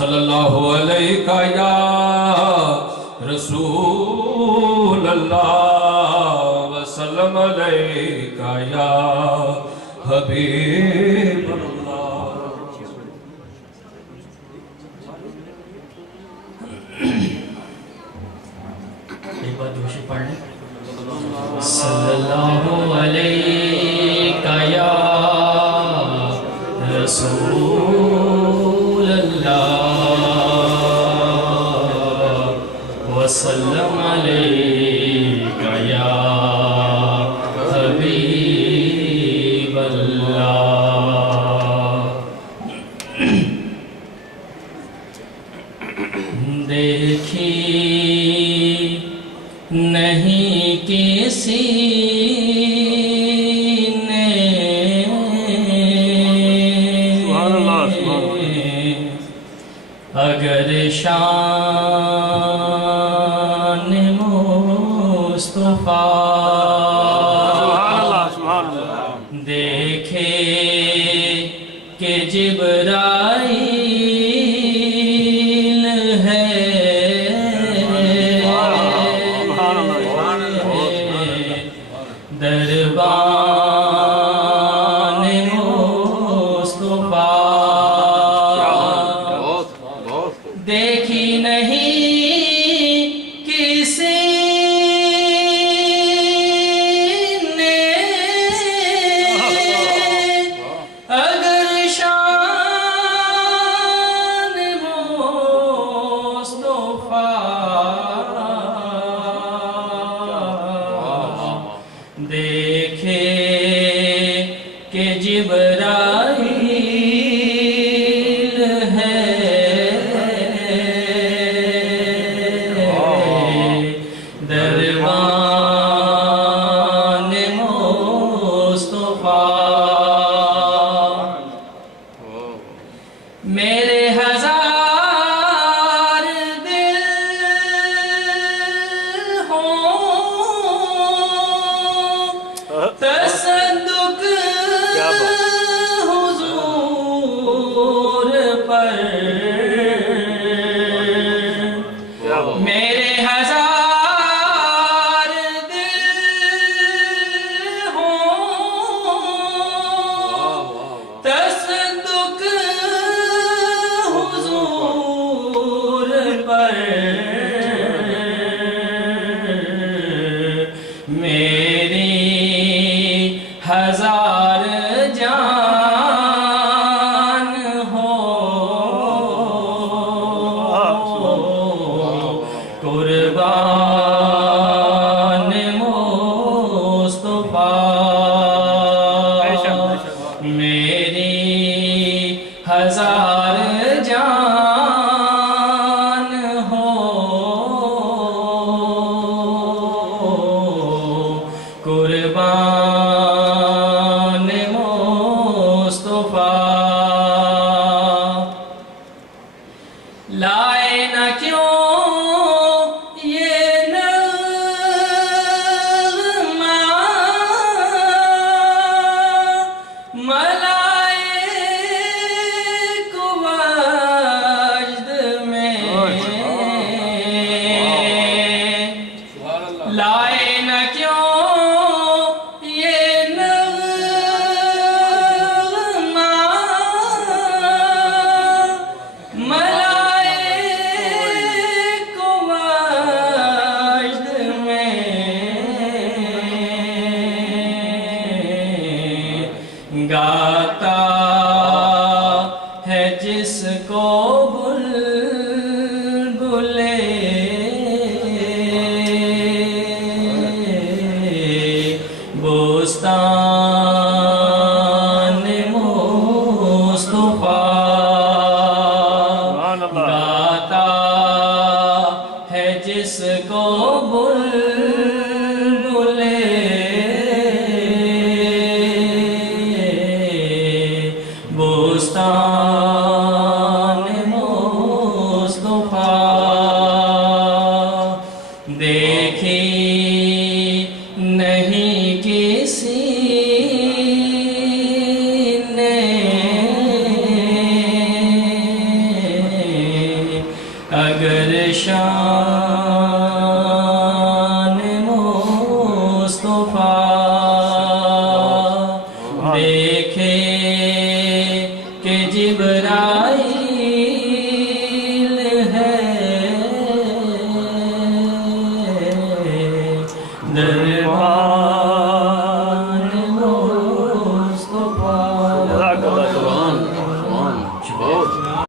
صلی اللہ علیہ یا رسول اللہ وسلم علیہ یا حبیب اللہ. ایک بار دوشی پڑھ لیں. صلی اللہ علیہ یا رسول اللہ وسلم علیہ یا حبیب اللہ. دیکھی نہیں کسی نے اگر شان مصطفیٰ دیکھے کہ جبرائیل ہے دربان مصطفیٰ دیکھی نہیں کسی نے اگر شان مصطفیٰ دیکھے کہ جبرائیل ہے دربان مصطفیٰ. میرے ہزار دل ہوں تصدق حضور پر میرے ہزار دل ہوں تصدق حضور پر میری ہزار جان ہو قربان مصطفیٰ میری ہزار جان ہو قربان مصطفیٰ. لائے نہ کیوں یہ نغمہ ملائک وجد میں لائے نہ کیوں یہ نغمہ ملائک وجد میں گاتا ہے جس کو بلبلے بستان مصطفیٰ گاتا ہے جس کو بلبلے بستان اگر شان مصطفیٰ دیکھے کہ جبرائیل ہے دربار